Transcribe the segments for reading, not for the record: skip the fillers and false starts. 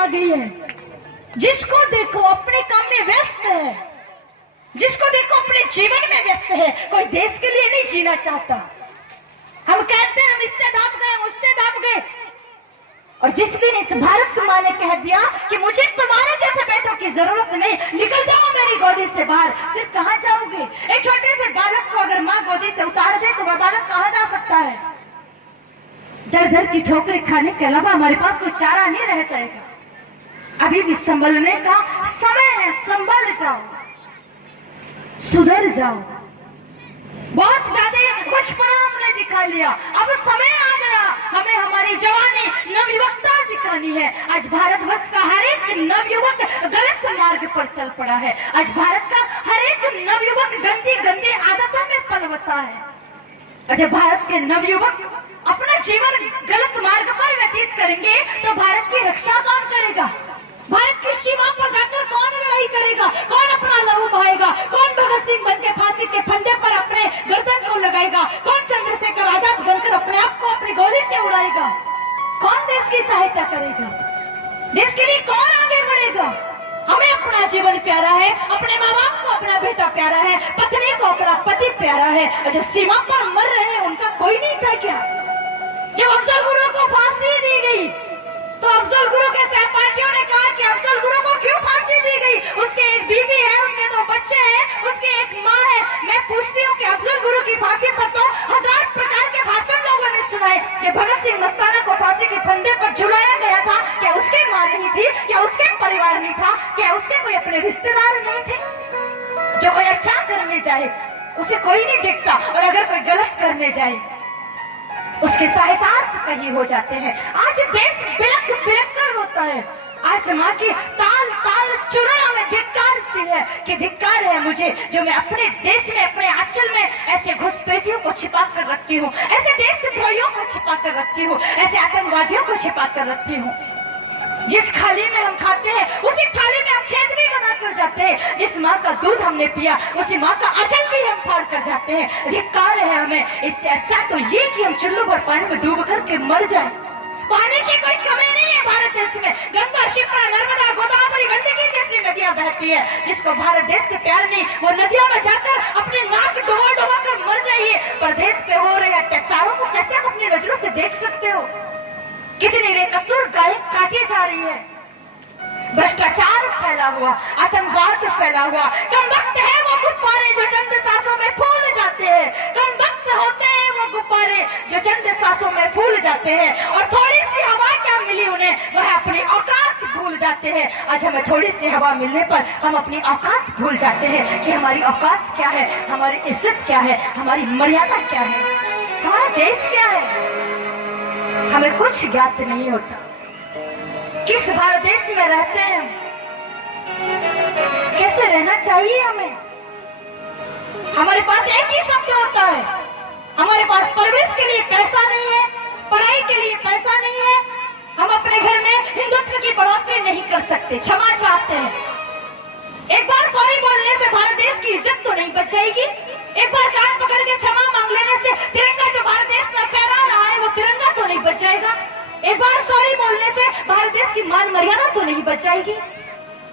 आ गई है। जिसको देखो अपने काम में व्यस्त है, जिसको देखो अपने जीवन में व्यस्त है, कोई देश के लिए नहीं जीना चाहता। हम कहते हैं हम इससे दब गए, उससे दब गए, और जिस दिन इस भारत की माँ ने कह दिया कि मुझे तुम्हारे जैसे बेटों की जरूरत नहीं, निकल जाओ मेरी गोदी से बाहर, फिर कहाँ जाओगे? एक छोटे से बालक को अगर माँ गोदी से उतार दे तो वह बालक कहाँ जा सकता है? दर दर की ठोकरें खाने के अलावा हमारे पास कोई चारा नहीं रह जाएगा। अभी भी संभलने का समय है, संभल जाओ, सुधर जाओ। बहुत ज्यादा बचपना हमने दिखा लिया, अब समय आ गया हमें हमारी जवानी नवयुवकता दिखानी है। आज भारतवर्ष का हर एक नवयुवक गलत मार्ग पर चल पड़ा है। आज भारत का हर एक नवयुवक गंदी गंदी आदतों में पल बसा है। और जब भारत के नवयुवक अपना जीवन गलत मार्ग पर व्यतीत करेंगे तो भारत की रक्षा कौन करेगा? भारत की सीमा पर जाकर कौन लड़ाई करेगा? कौन अपना लहू बहाएगा? कौन भगत सिंह बनकर फांसी के फंदे पर अपने गर्दन को लगाएगा? कौन चंद्रशेखर आजाद बनकर अपने आप को अपनी गोली से उड़ाएगा? कौन देश की सहायता करेगा? देश के लिए कौन आगे बढ़ेगा? हमें अपना जीवन प्यारा है, अपने माँ बाप को अपना बेटा प्यारा है, पत्नी को अपना पति प्यारा है। जो सीमा पर मर रहे हैं उनका कोई नहीं था क्या? जब अफजल गुरु को फांसी दी गई तो अफजल गुरु के सहपाठियों ने कहा कि अफजल गुरु को क्यों फांसी दी गई? उसके एक बीवी है, उसके 2 बच्चे हैं, उसकी एक माँ है। मैं पूछती हूँ कि अफजल गुरु की फांसी पर तो 1000 प्रकार के भाषण लोगों ने सुनाए कि भगत सिंह मस्ताना को फांसी के फंदे पर झुलाया गया था। क्या उसकी माँ नहीं थी? क्या उसके परिवार नहीं था? क्या उसके कोई अपने रिश्तेदार नहीं थे? जो कोई अच्छा करने जाए उसे कोई नहीं देखता, और अगर कोई गलत करने जाए उसके सहायतार्थ कहीं हो जाते हैं। आज देश बिलक बिलक कर रोता है। आज माँ की ताल ताल चुड़ैल में धिक्कारती है कि धिक्कार है मुझे जो मैं अपने देश में, अपने आंचल में ऐसे घुसपैठियों को छिपा कर रखती हूँ, ऐसे देशद्रोहियों को छिपा कर रखती हूँ, ऐसे आतंकवादियों को छिपा कर रखती हूँ। जिस थाली में हम खाते हैं उसी थाली में हम छेद भी बना कर जाते हैं। जिस माँ का दूध हमने पिया उसी माँ का अचल भी हम फाड़ कर जाते हैं। धिक्कार है हमें। इससे अच्छा तो ये कि हम चुल्लू भर पानी में डूब करके मर जाए। पानी की कोई कमी नहीं है भारत देश में। गंगा, शिप्रा, नर्मदा, गोदावरी, गंडकी जैसी नदियां बहती है। जिसको भारत देश से प्यार नहीं वो नदियों में जाकर अपने नाक डुबा डुबा कर मर जाइए। प्रदेश पे हो रहे अत्याचारों को कैसे आप अपनी नजरों से देख सकते हो? कितनी बेकसूर गाय काटी जा रही है, भ्रष्टाचार फैला हुआ, आतंकवाद फैला हुआ। कम वक्त है वो गुब्बारे जो चंद सांसों में फूल जाते हैं। कम वक्त होते हैं वो गुब्बारे जो चंद सांसों में फूल जाते हैं। और थोड़ी सी हवा क्या मिली उन्हें, वह अपनी औकात भूल जाते हैं। आज हमें थोड़ी सी हवा मिलने पर हम अपनी औकात भूल जाते हैं कि हमारी औकात क्या है, हमारी इज्जत क्या है, हमारी मर्यादा क्या है, हमारा देश क्या है। हमें कुछ ज्ञात नहीं होता। किस भारत देश में रहते हैं, कैसे रहना चाहिए हमें। हमारे पास एक ही शब्द होता है, हमारे पास परवरिश के लिए पैसा नहीं है, पढ़ाई के लिए पैसा नहीं है। हम अपने घर में हिंदुत्व की बढ़ोतरी नहीं कर सकते, क्षमा चाहते हैं। एक बार सॉरी बोलने से भारत देश की इज्जत तो नहीं बच जाएगी। एक बार कान पकड़ के क्षमा मांग लेने से तिरंगा जो भारत देश में फहरा रहा है वो तिरंगा तो नहीं बच जाएगा। एक बार सॉरी बोलने से भारत देश की मान मर्यादा तो नहीं बच जाएगी।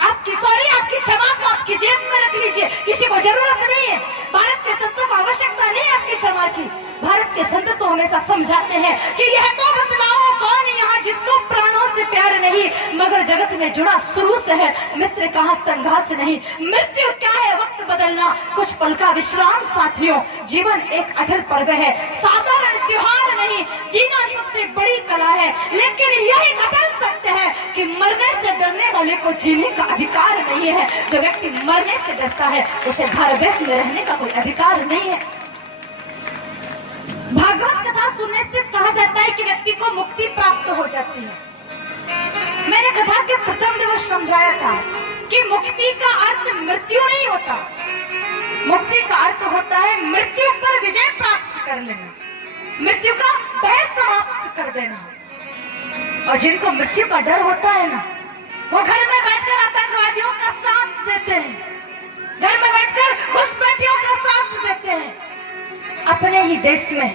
आपकी सॉरी, आपकी क्षमा को आपकी जेब में रख लीजिए, किसी को जरूरत नहीं है। भारत के संतों को आवश्यकता नहीं है आपकी क्षमा की। भारत के संत तो हमेशा समझाते हैं कि यह तो बतलाओ कौन यहाँ जिसको प्राणों से प्यार नहीं, मगर जगत में जुड़ा शुरू से है, मित्र कहाँ संघर्ष नहीं। मृत्यु क्या है, वक्त बदलना, कुछ पल का विश्राम साथियों। जीवन एक अटल पर्व है, साधारण त्योहार नहीं। जीना सबसे बड़ी कला है, लेकिन यही अटल सत्य है कि मरने से डरने वाले को जीने का अधिकार नहीं है। जो व्यक्ति मरने से डरता है उसे भारत देश में रहने का कोई अधिकार नहीं है। भागवत कथा सुनने से कहा जाता है कि व्यक्ति को मुक्ति प्राप्त हो जाती है। मैंने कथा के प्रथम दिवस समझाया था कि मुक्ति का अर्थ मृत्यु नहीं होता। मुक्ति का अर्थ होता है मृत्यु पर विजय प्राप्त कर लेना, मृत्यु का भय समाप्त कर देना। और जिनको मृत्यु का डर होता है ना, वो घर में बैठकर आतंकवादियों का साथ देते हैं, घर में बैठकर घुसपैठियों का साथ देते हैं। अपने ही देश में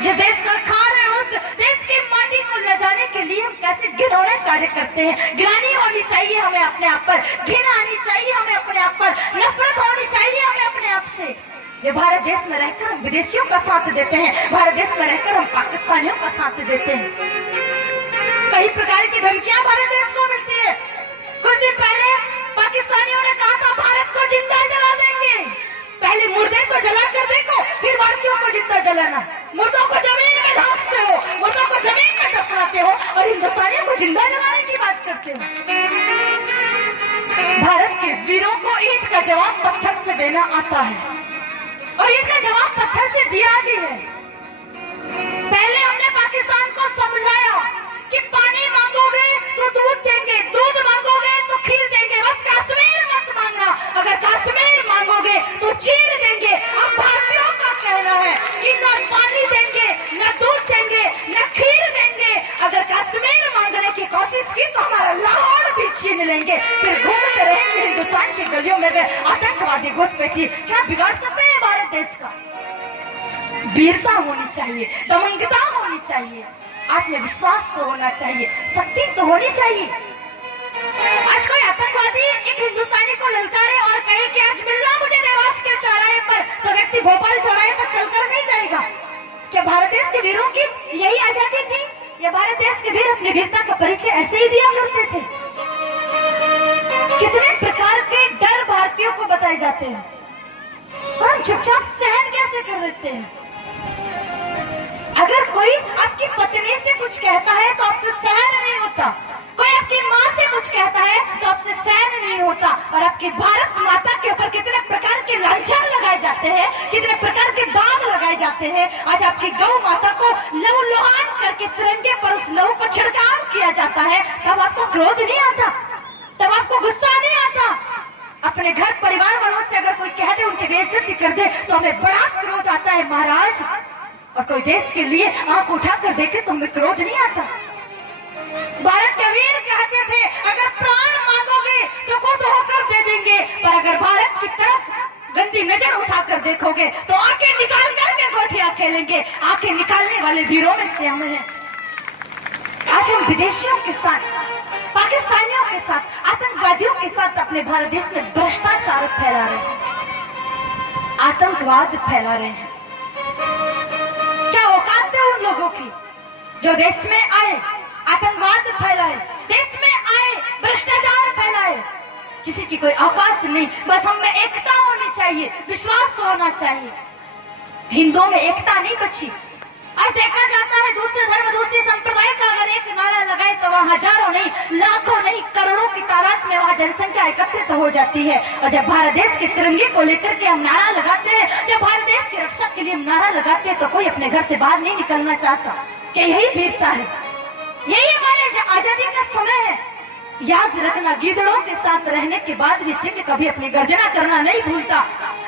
जिस देश का खा रहे हैं उस देश की माटी को न जाने के लिए हम कैसे घिनौने कार्य करते हैं। गिलानी होनी चाहिए हमें अपने आप पर, घृणा आनी चाहिए हमें अपने आप पर, नफरत होनी चाहिए हमें अपने आप से। ये भारत देश में रहकर हम विदेशियों का साथ देते हैं, भारत देश में रहकर हम पाकिस्तानियों का साथ देते हैं। कई प्रकार की धमकियां भारत देश को मिलती है। कुछ दिन पहले पाकिस्तानियों ने कहा था भारत को जिंदा जला देंगे। पहले मुर्दे को जला कर देखो, फिर भारतीयों को जिंदा जलाना। मुर्दों को जमीन में धंसते हो, मुर्दों को जमीन में दफनाते हो और हिंदुस्तानियों को जिंदा जलाने की बात करते हो। भारत के वीरों को ईंट का जवाब पत्थर से देना आता है और ईंट का जवाब पत्थर से दिया भी है। पहले हमने पाकिस्तान को समझाया कि पानी मांगोगे तो दूध देंगे, दूध मांगोगे तो खीर देंगे, बस कश्मीर मत मांगना। अगर कश्मीर मांगोगे तो चीर देंगे। अब भारतीयों का कहना है कि न पानी देंगे, न दूध देंगे, न खीर देंगे। अगर कश्मीर मांगने की कोशिश की तो हमारा लाहौर भी छीन लेंगे। फिर घूमते रहेंगे हिंदुस्तान की गलियों में वे आतंकवादी घुसपैठी। क्या बिगाड़ सकते हैं भारत देश का? वीरता होनी चाहिए, दमंगता होनी चाहिए, आत्मविश्वास होना चाहिए, शक्ति तो होनी चाहिए। आज कोई आतंकवादी एक हिंदुस्तानी को ललकारे और कहे कि आज मिलना मुझे देवास के चौराहे पर, तो व्यक्ति भोपाल चौराहे तक चलकर नहीं जाएगा। क्या भारत देश के वीरों की यही आजादी थी? या भारत देश के वीर अपनी वीरता का परिचय ऐसे ही दिया करते थे? कितने प्रकार के डर भारतीयों को बताए जाते हैं और हम चुपचाप सहन कैसे कर लेते हैं? अगर कोई आपकी पत्नी से कुछ कहता है तो आपसे सहन नहीं होता, कोई आपकी माँ से कुछ कहता है तो आपसे सहन नहीं होता। और आपकी भारत माता के ऊपर कितने प्रकार के लांछन लगाए जाते हैं, कितने प्रकार के दाग लगाए जाते हैं। आज आपकी गौ माता को लहू लुहान करके तिरंगे पर उस लहू को छिड़काव किया जाता है, तब आपको क्रोध नहीं आता, तब आपको गुस्सा नहीं आता। अपने घर परिवार वालों से अगर कोई कह दे, उनकी बेइज्जती कर दे, तो हमें बड़ा क्रोध आता है महाराज। और कोई देश के लिए आंख उठाकर देखे तो हमें क्रोध नहीं आता। भारत के वीर कहते थे अगर प्राण मांगोगे तो खुश होकर दे देंगे, पर अगर भारत की तरफ गंदी नजर उठाकर देखोगे तो आंखें निकाल करके गोटियां खेलेंगे। आंखें निकालने वाले वीरों में से हम हैं। आज हम विदेशियों के साथ, पाकिस्तानियों के साथ, आतंकवादियों के साथ अपने भारत देश में भ्रष्टाचार फैला रहे हैं, आतंकवाद फैला रहे हैं। क्या औकात है उन लोगों की जो देश में आए, आतंकवाद फैलाए, देश में आए, भ्रष्टाचार फैलाए? किसी की कोई औकात नहीं। बस हम में एकता होनी चाहिए, विश्वास होना चाहिए। हिंदुओं में एकता नहीं बची। आज देखा जाता है दूसरे धर्म, दूसरी संप्रदाय का अगर एक नारा लगाए तो वहाँ हजारों नहीं, लाखों नहीं, करोड़ों की तादाद में वहाँ जनसंख्या एकत्रित हो जाती है। और जब भारत देश के तिरंगे को लेकर के हम नारा लगाते हैं, जब भारत देश की रक्षा के लिए हम नारा लगाते हैं, तो कोई अपने घर से बाहर नहीं निकलना चाहता। क्या यही वीरता है? यही हमारे आजादी का समय है। याद रखना, गिदड़ों के साथ रहने के बाद भी सिंह कभी अपनी गर्जना करना नहीं भूलता।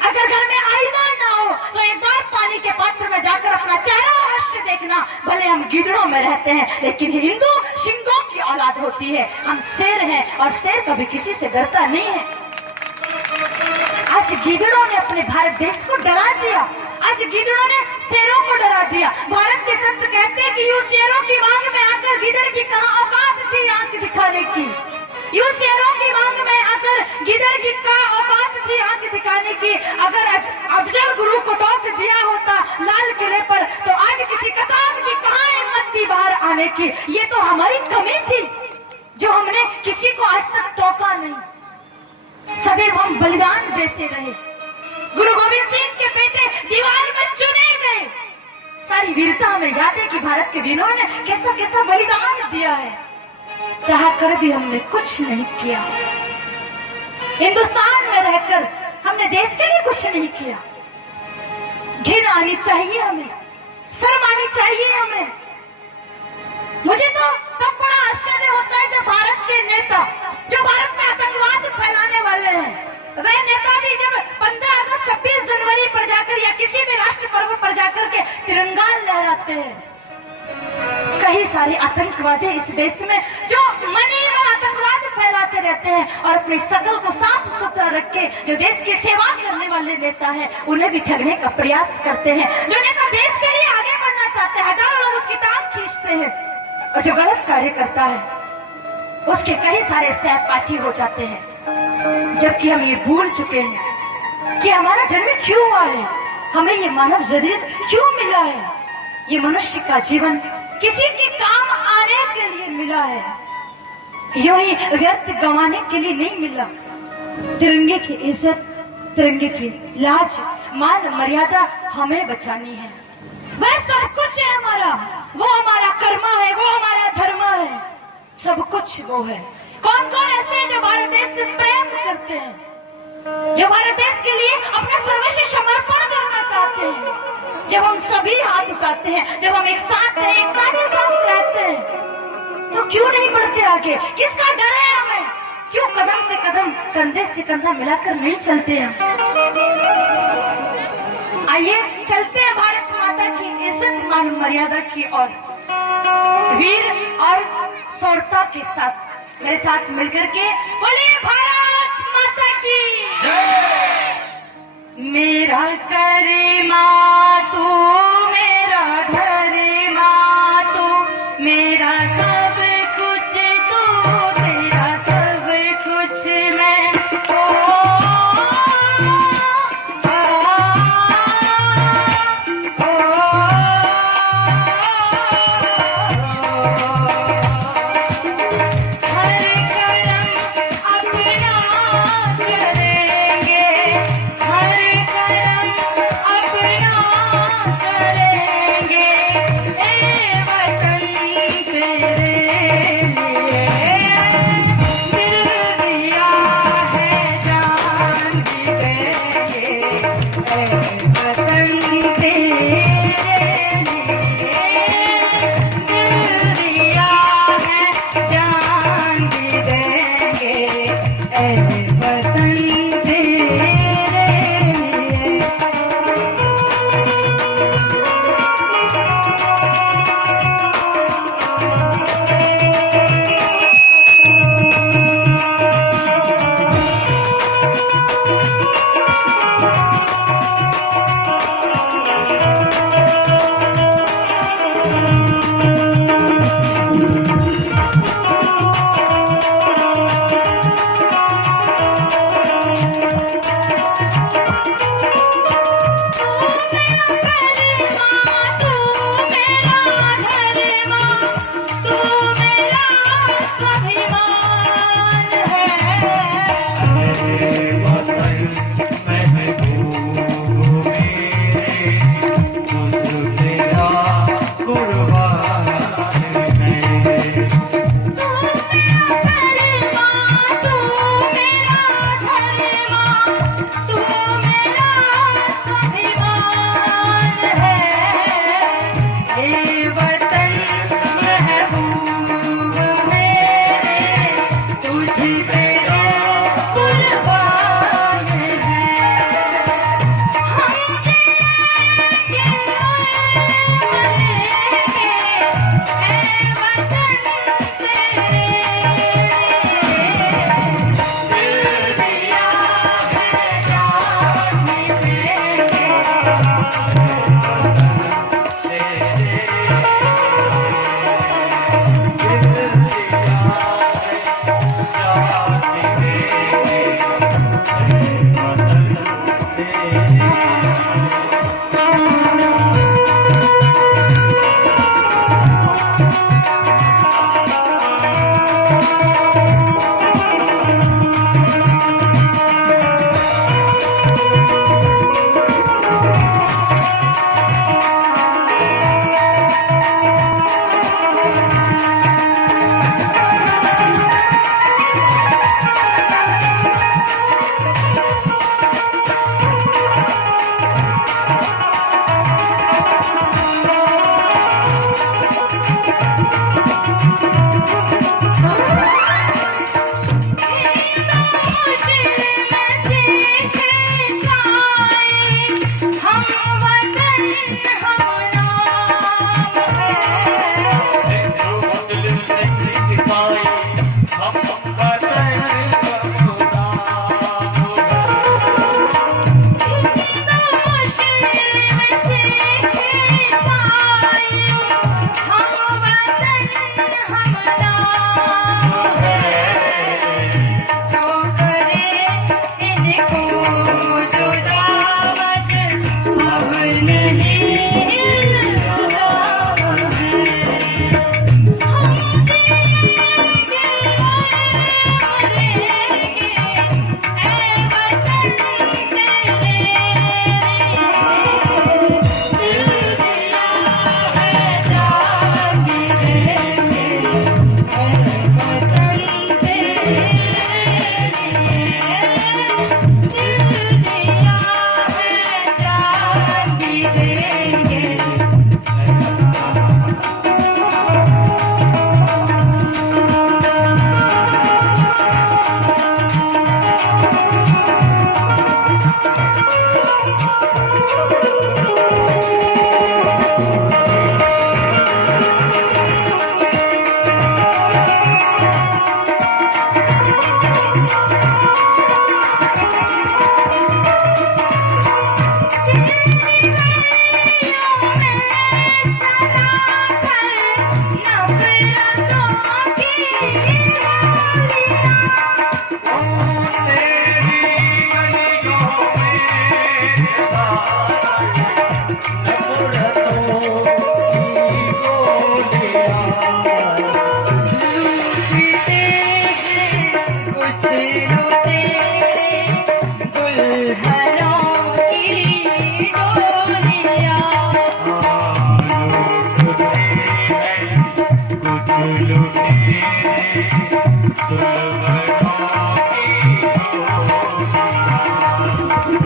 अगर घर में आईना ना हो तो एक बार पानी के पात्र में जाकर अपना चेहरा अवश्य देखना। भले हम गिदड़ों में रहते हैं, लेकिन हिंदू सिंहों की औलाद होती है। हम शेर हैं और शेर कभी किसी से डरता नहीं है। आज गिदड़ों ने अपने भारत देश को डरा दिया, आज गिदड़ों ने शेरों को डरा दिया। भारत के संत कहते हैं कि यूं शेरों की मांग में आकर गिदड़ की कहां औकात थी आंख दिखाने की। यूं शेरों की मांग में आकर गिदड़ की कहां औकात थी आंख दिखाने की। अगर अफजल गुरु को टोक दिया होता लाल किले पर, तो आज किसी कसाब की कहां हिम्मत थी बाहर आने की। ये तो हमारी कमी थी जो हमने किसी को आज तक टोका नहीं। सदैव हम बलिदान देते रहे। गुरु गोविंद सिंह के बेटे दीवार में चुने गए। सारी वीरता हमें याद है कि भारत के वीरों ने कैसा कैसा बलिदान दिया है। चाह कर भी हमने कुछ नहीं किया। हिंदुस्तान में रहकर हमने देश के लिए कुछ नहीं किया। घिन आनी चाहिए हमें, शर्म आनी चाहिए हमें। मुझे तो तब बड़ा आश्चर्य होता है जब भारत के नेता, जो भारत में आतंकवाद फैलाने वाले हैं, वह नेता भी जब 15 अगस्त 26 जनवरी पर जाकर या किसी भी राष्ट्र पर्व पर जाकर के तिरंगा लहराते हैं। कई सारे आतंकवादी इस देश में जो मनी में आतंकवाद फैलाते रहते हैं और अपनी शकल को साफ सुथरा रख के जो देश की सेवा करने वाले नेता हैं, उन्हें भी ठगने का प्रयास करते हैं। जो नेता देश के लिए आगे बढ़ना चाहते हैं, हजारों लोग उसकी टांग खींचते हैं। और जो गलत कार्य करता है उसके कई सारे सहपाठी हो जाते हैं, जबकि हम ये भूल चुके हैं कि हमारा जन्म क्यों हुआ है, हमें ये मानव शरीर क्यों मिला है। ये मनुष्य का जीवन किसी के काम आने के लिए मिला है, यूं ही व्यर्थ गंवाने के लिए नहीं मिला। तिरंगे की इज्जत, तिरंगे की लाज, मान मर्यादा हमें बचानी है। वह सब कुछ है हमारा, वो हमारा कर्मा है, वो हमारा धर्म है, सब कुछ वो है। कौन कौन ऐसे हैं जो भारत देश से प्रेम करते हैं, जो भारत देश के लिए अपना सर्वस्व समर्पण करना चाहते हैं। जब हम सभी हाथ उठाते हैं, जब हम एक साथ हैं, एकता के साथ रहते हैं, तो क्यों नहीं बढ़ते आगे? किसका डर है हमें? क्यों कदम से कदम, कंधे से कंधा मिलाकर नहीं चलते हम? आइए चलते हैं भारत माता की इज्जत मान मर्यादा की ओर, वीर और शौर्यता के साथ मेरे साथ मिलकर के बोलिए भारत माता की। मेरा करे माँ तू, मेरा घरे माँ तू, मेरा सब कुछ तू, तेरा सब कुछ मैं।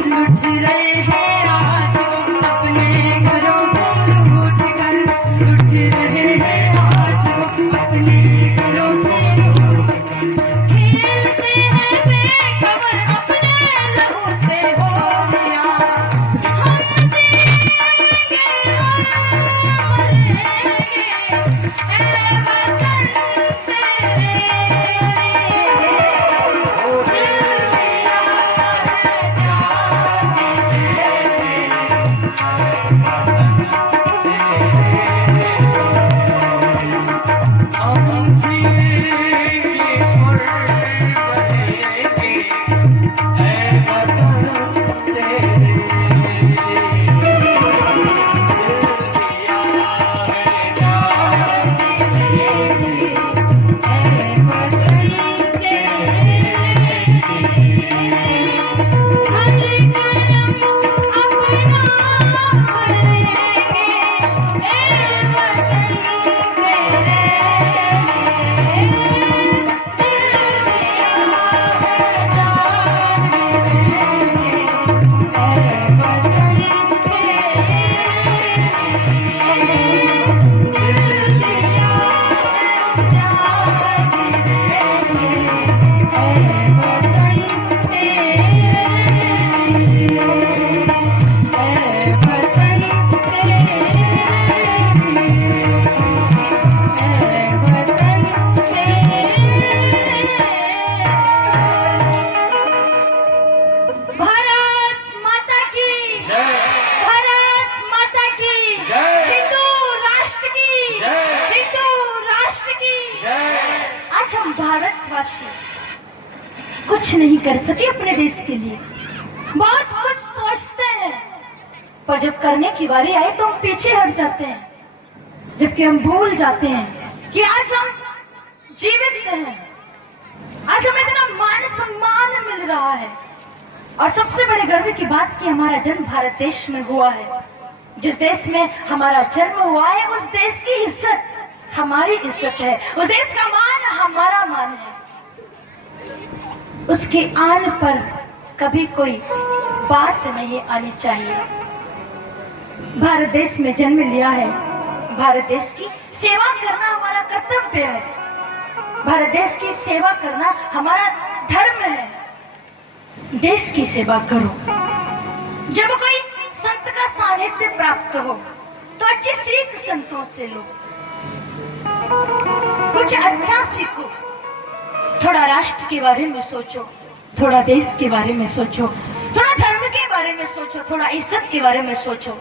लुट रहे हैं आज वो अपने घरों को लूट कर, लुट रहे हैं आज वो अपने घरों से लूट कर, खेलते हैं बेखबर अपने लहू से होलियां, हम जिएंगे और मरेंगे, ऐ वतन तेरे भारतवासी कुछ नहीं कर सके अपने देश के लिए, बहुत कुछ सोचते हैं, पर जब करने की बारी आए तो हम पीछे हट जाते हैं, जबकि हम भूल जाते हैं कि आज हम जीवित हैं, आज हमें इतना मान सम्मान मिल रहा है, और सबसे बड़े गर्व की बात कि हमारा जन्म भारत देश में हुआ है। जिस देश में हमारा जन्म हुआ है उस देश की इज्जत हमारी इज्जत है, उस देश का मान हमारा मान है, उसके आन पर कभी कोई बात नहीं आनी चाहिए। भारत देश में जन्म लिया है, भारत देश की सेवा करना हमारा कर्तव्य है, भारत देश की सेवा करना हमारा धर्म है। देश की सेवा करो। जब कोई संत का सानिध्य प्राप्त हो तो अच्छी सीख संतों से लो, कुछ अच्छा सीखो, थोड़ा राष्ट्र के बारे में सोचो, थोड़ा देश के बारे में सोचो, थोड़ा धर्म के बारे में सोचो, थोड़ा इज्जत के बारे में सोचो,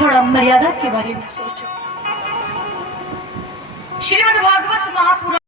थोड़ा मर्यादा के बारे में सोचो। श्रीमद् भागवत महापुराण